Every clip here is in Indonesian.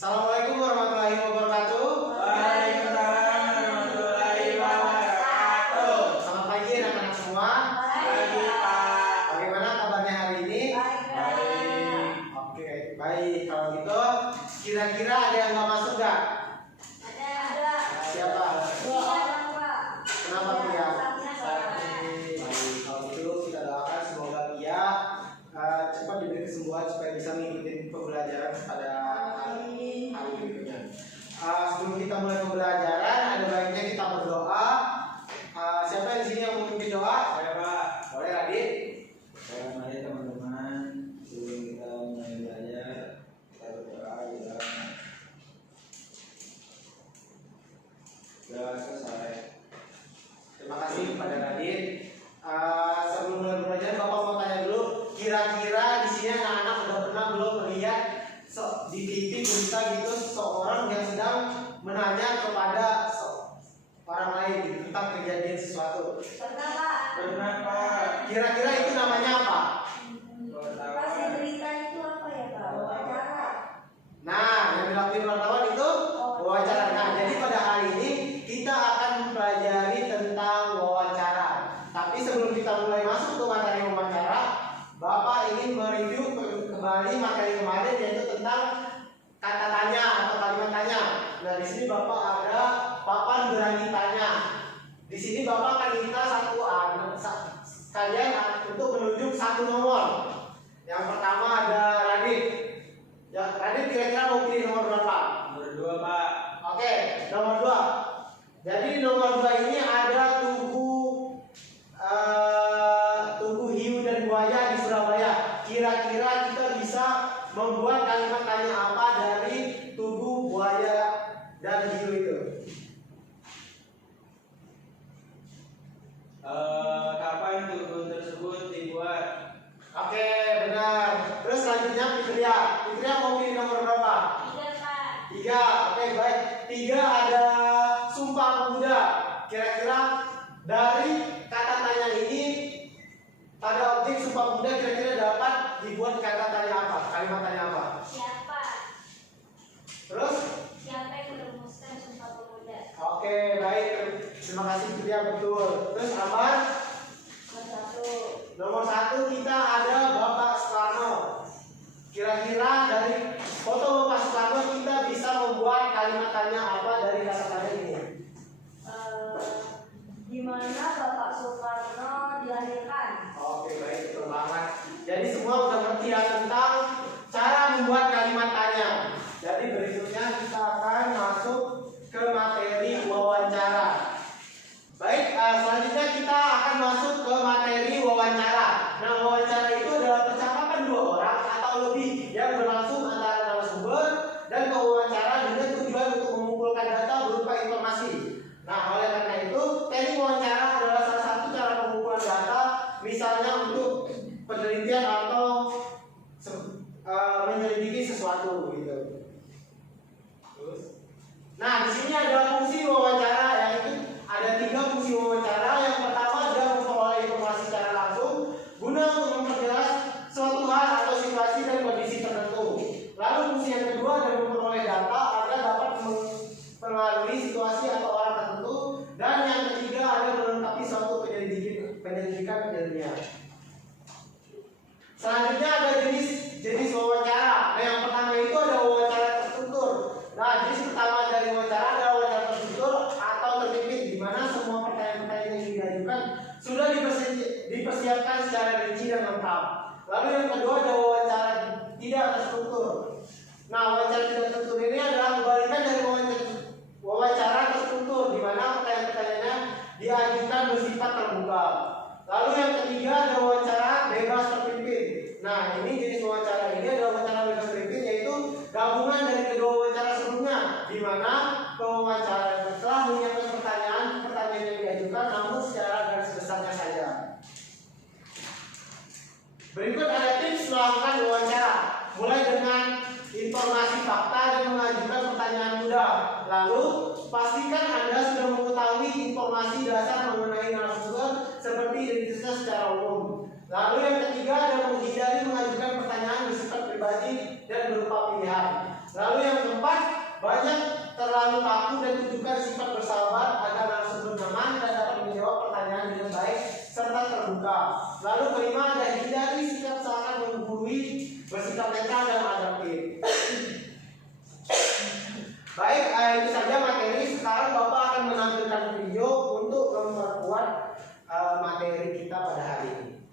Assalamualaikum warahmatullahi wabarakatuh. Waalaikumsalam warahmatullahi wabarakatuh. Selamat pagi anak-anak semua. Pagi Pak. Bagaimana kabarnya hari ini? Baik. Oke, baik. Kalau gitu, kira-kira ada yang nggak masuk nggak? Siapa? Kenapa Pia? Baik. Kalau gitu kita doakan semoga Pia cepat diberi kesembuhan supaya bisa mengikuti pembelajaran pada hari berikutnya. Sebelum kita mulai pembelajaran, ada baiknya kita berdoa. Siapa yang di sini yang memimpin doa? Saya Pak. Boleh, Radit? Mari teman-teman, sebelum kita mulai belajar, kita berdoa kita sudah selesai. Terima kasih kepada Radit. Sebelum mulai belajar, Bapak mau tanya dulu, kira-kira di sini anak-anak sudah pernah belum melihat di TV berita gitu seseorang yang sedang menanya kepada orang lain gitu, tentang kejadian sesuatu? Pernah Pak. Kira-kira itu namanya apa? Nah, yang dilakukan wartawan itu wawancara. Nah, jadi pada hari ini kita akan mempelajari tentang wawancara. Tapi sebelum kita mulai masuk ke materi wawancara, Bapak ingin mereview kembali materi kemarin, yaitu tentang kata tanya atau kalimat tanya. Nah, di sini Bapak ada papan berani tanya. Di sini Bapak akan minta kalian untuk menunjuk satu nomor. Yang pertama ada Radit. Ya, Radit kira-kira mau pilih nomor berapa? Nomor 2 Pak. Oke, nomor 2. Jadi nomor 2 ini ada tugu hiu dan buaya di Surabaya. Kira-kira kita bisa membuat kalimat tanya apa dari tugu, buaya, dan hiu itu? Kapan tugu tersebut dibuat? Oke, benar. Terus selanjutnya Fitria. Fitria mau pilih nomor berapa? 3. Oke, baik. 3 ada Sumpah Pemuda. Kira-kira dari kata tanya ini, pada objek Sumpah Pemuda kira-kira dapat dibuat kata tanya apa? Kalimat tanya apa? Terus? Siapa yang merumuskan Sumpah Pemuda? Oke, baik. Terima kasih Fitria, betul. Terus Amar? Nomor 1 kita ada Bapak Soekarno. Kira-kira dari foto Bapak Soekarno kita bisa membuat kalimat tanya apa dari kata tanya ini? Di mana Bapak Soekarno dilahirkan? Oke, baik, betul banget. Jadi semua udah ngerti ya tentang cara membuat kalimat tanya. Jadi berikutnya kita akan masuk ke materi wawancara. Baik, selanjutnya kita akan masuk ke materi wawancara. Nah, wawancara itu adalah percakapan dua orang atau lebih yang berlangsung antara narasumber dan pewawancara dengan tujuan untuk mengumpulkan data berupa informasi. Nah, oleh karena itu, teknik wawancara adalah salah satu cara pengumpulan data, misalnya untuk penelitian atau menyelidiki sesuatu gitu. Nah, di sini ada fungsi wawancara, yaitu ada 3 fungsi wawancara. Yang pertama adalah memperoleh informasi secara langsung guna untuk memperjelas suatu hal atau situasi dan kondisi tertentu. Lalu fungsi yang kedua adalah memperoleh data agar dapat mempengaruhi situasi atau orang tertentu. Dan yang ketiga adalah melengkapi suatu penyelidikan ilmiah. Selanjutnya ada jenis wawancara. Nah, yang pertama itu ada wawancara terstruktur. Nah, jenis pertama dari wawancara adalah wawancara terstruktur atau terpimpin, di mana semua pertanyaan-pertanyaan yang diajukan sudah dipersiapkan secara rinci dan lengkap. Lalu yang kedua ada wawancara tidak terstruktur. Nah, wawancara tidak terstruktur ini adalah kebalikan dari wawancara terstruktur, di mana pertanyaan-pertanyaannya diajukan bersifat terbuka. Lalu yang ketiga ada wawancara bebas terpimpin. Nah, ini jenis wawancara ini adalah wawancara bebas terpimpin, yaitu gabungan dari kedua wawancara sebelumnya, di mana pewawancara telah menyiapkan pertanyaan yang diajukan namun secara garis besarnya saja. Berikut ada tips melakukan wawancara, mulai dengan informasi fakta dan mengajukan pertanyaan mudah. Lalu pastikan Anda sudah mengetahui informasi dasar mengenai narasumber seperti identitasnya secara umum. Lalu yang ketiga adalah menghindari mengajukan pertanyaan bersifat pribadi dan berupa pilihan. Lalu yang keempat selalu kaku dan tunjukkan sifat bersahabat agar narasumber nyaman dan dapat menjawab pertanyaan dengan baik serta terbuka. Lalu kelima ada hindari sikap seakan menggurui, bersikap netral dan adaptif. Baik, itu saja materi. Sekarang Bapak akan menampilkan video untuk memperkuat materi kita pada hari ini.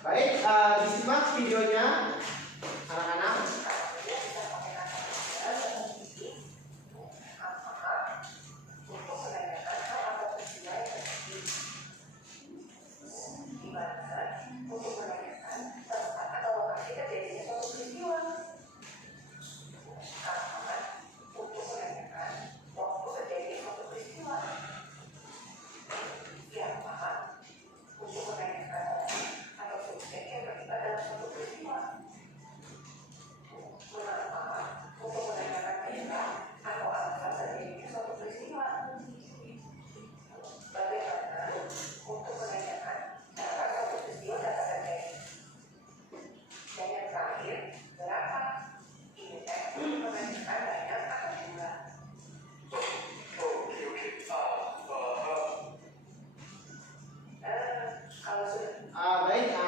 Baik, disimak videonya anak-anak.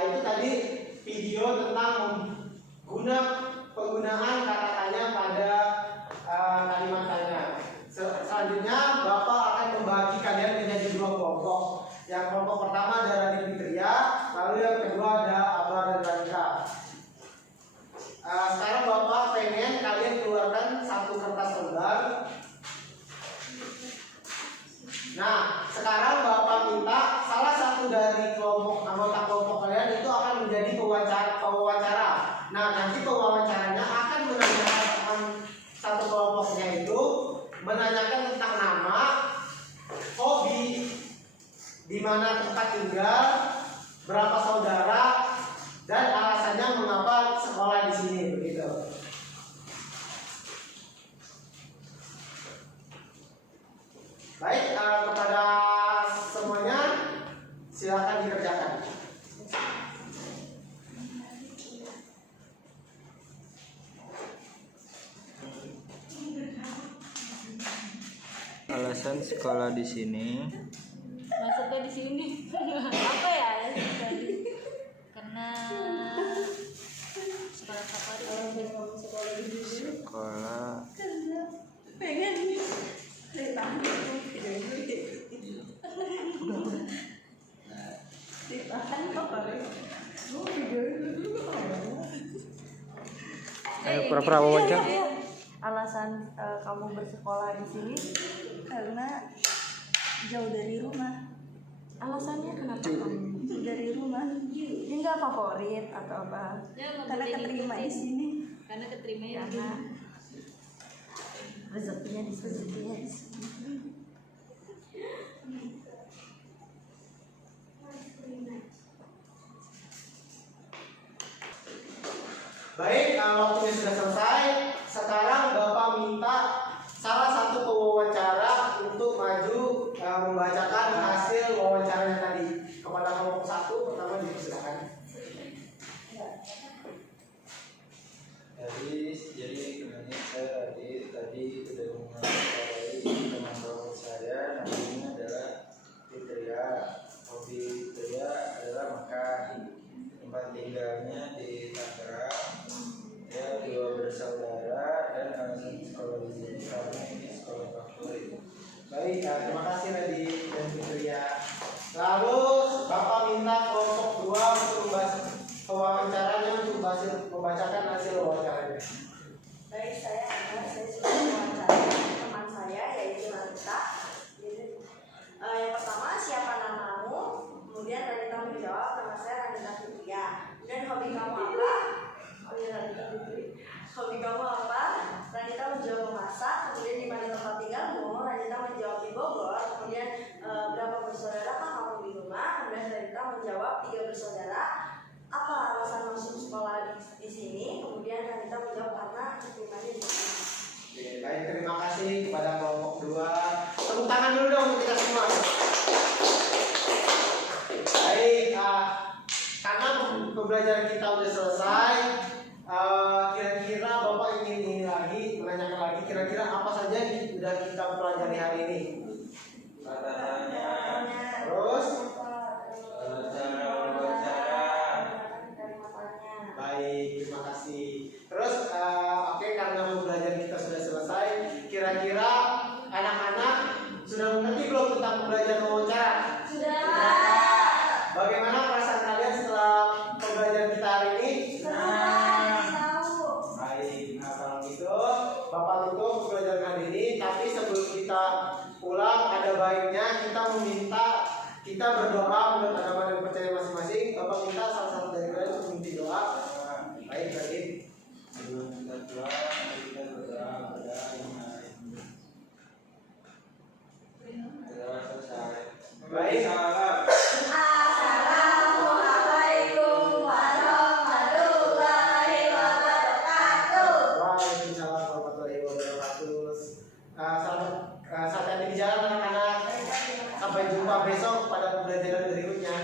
Itu tadi video tentang penggunaan kata tanya pada kalimat tanya. Selanjutnya Bapak akan membagi kalian menjadi dua kelompok. Yang kelompok pertama ada Radit Fitria, lalu yang kedua ada Abah dan Radika. Sekarang Bapak pengen kalian keluarkan satu kertas lembar. Nah, sekarang Bapak minta salah satu dari anggota kelompok kalian itu akan menjadi pewawancara. Nah, nanti pewawancaranya akan menanyakan satu kelompoknya itu menanyakan tentang nama, hobi, di mana tempat tinggal, berapa saudara, dan alasannya mengapa sekolah di sini, begitu. Baik, kepada semuanya silakan dikerjakan. Alasan sekolah di sini. Maksudnya di sini apa ya? Karena sekolah safari. Sekolah pengen Ayo pura-pura wawancara. alasan kamu bersekolah di sini karena jauh dari rumah. Alasannya kenapa kamu dari rumah? Ini nggak favorit atau apa? Ya, Karena keterima di sini. Karena keterima ya. Karena rezekinya di sini. Baik, waktunya sudah selesai. Sekarang Bapak minta salah satu pewawancara untuk maju membacakan hasil wawancaranya tadi. Kepada kelompok satu, pertama dipersilakan. Jadi kemarin saya tadi sudah mengenai teman kelompok saya, namanya adalah Fitria. Hobi Fitria adalah makan. Tempat tinggalnya di Tangerang. Ya, dua bersaudara dan alasan sekolah di sini karena ini sekolah favorit. Baik, terima kasih Radit dan Fitria. Lalu Bapak minta kelompok dua untuk pewawancaranya untuk membacakan hasil wawancaranya. Baik, saya sudah mewawancarai teman saya yaitu Ranita. Yang pertama, siapa namamu? Kemudian Ranita menjawab, nama saya Ranita Fitria. Dan hobi kamu apa? Hobi kamu apa? Ranita menjawab memasak. Kemudian di mana tempat tinggalmu? Ranita menjawab di Bogor. Kemudian berapa bersaudara kamu di rumah? Kemudian Ranita menjawab 3 bersaudara. Apa alasan masuk sekolah di sini? Kemudian Ranita menjawab karena keterimanya di sini. Oke, baik, terima kasih kepada kelompok dua. Tepuk tangan dulu dong untuk kita semua. Baik, karena pembelajaran kita udah selesai, kira-kira Bapak ingin ini lagi menanyakan lagi kira-kira apa saja yang sudah kita pelajari hari ini. Tata-tatanya, Terus cara berbicara. baik, terima kasih. Terus oke, karena pembelajaran kita sudah selesai, kira-kira anak-anak sudah mengerti belum tentang pembelajaran wawancara? Sudah. Bagaimana perasaan kalian setelah pembelajaran kita hari ini? Tahu. Baik, nah kalau gitu Bapak tutup pembelajaran hari ini. Tapi sebelum kita pulang, ada baiknya kita kita berdoa menurut agama dan percaya masing-masing. Bapak minta salah satu dari kalian untuk minta doa. Baik, baik. Sebelum kita pulang, mari kita berdoa kepada Yang Maha Esa. Berdoa selesai. Baik. Salam. Assalamualaikum warahmatullahi wabarakatuh. Waalaikumsalam warahmatullahi wabarakatuh. Sampai di jalan anak-anak. Sampai jumpa besok pada pembelajaran berikutnya.